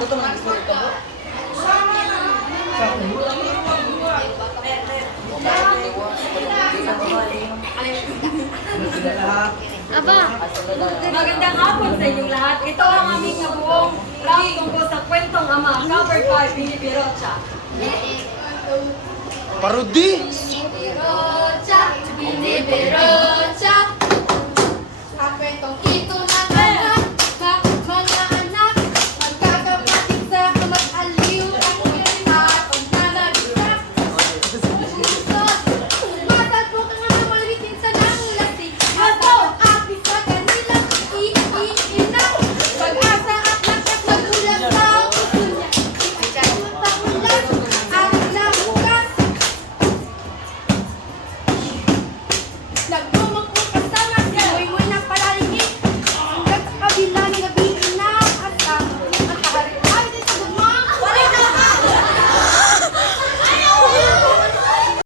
Ito man gusto ito mo. Aba, Magandang hapon sa inyong lahat. Ito ang aming buong rap tungkol sa kwentong ama, covered by Billy Rocha. Parodi! Binibirocha, binibirocha,